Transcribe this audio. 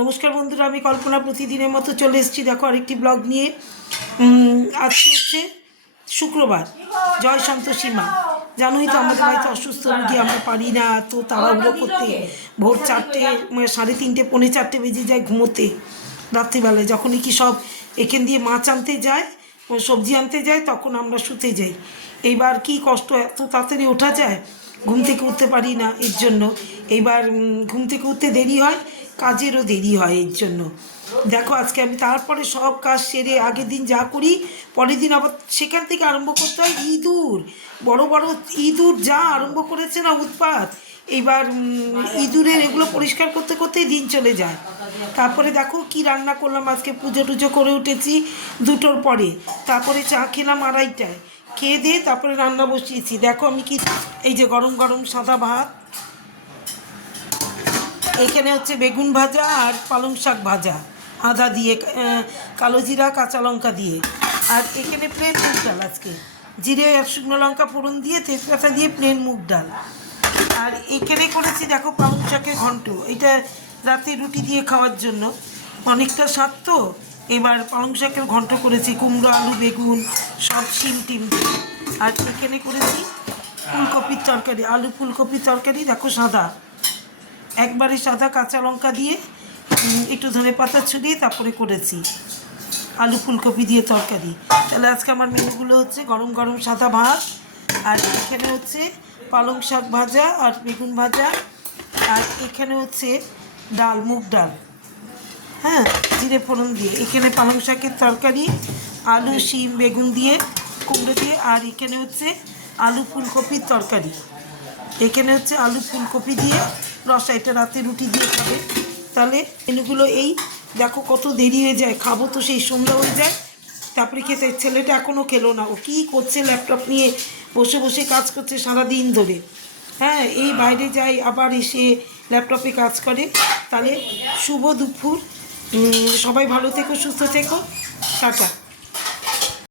নমস্কার বন্ধুরা, আমি কল্পনা প্রতিদিনের মতো চলে এসেছি। দেখো আরেকটি ব্লগ নিয়ে। আজকে হচ্ছে শুক্রবার, জয় সন্তোষী মা। জানোই তো আমাদের বাড়িতে অসুস্থ রুগী, আমরা পারি না তো তাড়াহুড়ো করতে। ভোর 4টে, 3:30, 4:45 বেজে যায় ঘুমোতে রাত্রিবেলায়। যখনই কি সব এখান দিয়ে মাছ আনতে যায়, সবজি আনতে যায়, তখন আমরা শুতে যাই। এইবার কি কষ্ট, এত তাড়াতাড়ি ওঠা যায়? ঘুম থেকে উঠতে পারি না এর জন্য। এইবার ঘুম থেকে উঠতে দেরি হয়, কাজেরও দেরি হয় এর জন্য। দেখো আজকে আমি তারপরে সব কাজ সেরে আগের দিন যা করি, পরের দিন আবার সেখান থেকে আরম্ভ করতে হয়। ইঁদুর, বড় বড় ইঁদুর যা আরম্ভ করেছে না উৎপাত। এইবার ইঁদুরের এগুলো পরিষ্কার করতে করতেই দিন চলে যায়। তারপরে দেখো কি রান্না করলাম আজকে। পুজো টুজো করে উঠেছি 2টোর পরে, তারপরে চা খেলাম 2:30টায়। খেয়ে দিয়ে তারপরে রান্না বসিয়েছি। দেখো আমি কি, এই যে গরম গরম সাদা ভাত, এখানে হচ্ছে বেগুন ভাজা আর পালং শাক ভাজা, আদা দিয়ে, কালো জিরা কাঁচা লঙ্কা দিয়ে। আর এখানে প্লেন মুগ ডাল, আজকে জিরে আর শুকনো লঙ্কা ফোড়ন দিয়ে তেজপাতা দিয়ে প্লেন মুগ ডাল। আর এখানে করেছি দেখো পালং শাকের ঘন্ট, এটা রাতে রুটি দিয়ে খাওয়ার জন্য অনেকটা স্বাদ তো। এবার পালং শাকের ঘন্ট করেছি, কুমড়ো আলু বেগুন সব শিম টিম দিয়ে। আর এখানে করেছি ফুলকপির তরকারি, আলু ফুলকপির তরকারি। দেখো সাদা, একবারে সাদা, কাঁচা লঙ্কা দিয়ে একটু ধনে পাতা ছড়িয়ে তারপরে করেছি আলু ফুলকপি দিয়ে তরকারি। তাহলে আজকে আমার মেনুগুলো হচ্ছে গরম গরম সাদা ভাত, আর এখানে হচ্ছে পালং শাক ভাজা আর বেগুন ভাজা, আর এখানে হচ্ছে ডাল, মুগ ডাল, হ্যাঁ, জিরে ফোড়ন দিয়ে। এখানে পালং শাকের তরকারি, আলু শিম বেগুন দিয়ে কুমড়ো দিয়ে। আর এখানে হচ্ছে আলু ফুলকপির তরকারি, এখানে হচ্ছে আলু ফুলকপি দিয়ে রসা। এটা রাতে রুটি দিয়ে খাবে। তাহলে মেনুগুলো এই। দেখো কত দেরি হয়ে যায়, খাবো তো সেই সন্ধ্যা হয়ে যায়। তারপরে খেতে, ছেলেটা এখনও খেলো না, ও কী করছে, ল্যাপটপ নিয়ে বসে বসে কাজ করছে সারাদিন ধরে। হ্যাঁ, এই বাইরে যায় আবার এসে ল্যাপটপে কাজ করে। তাহলে শুভ দুপুর, সবাই ভালো থেকো, সুস্থ থেকো, টাটা।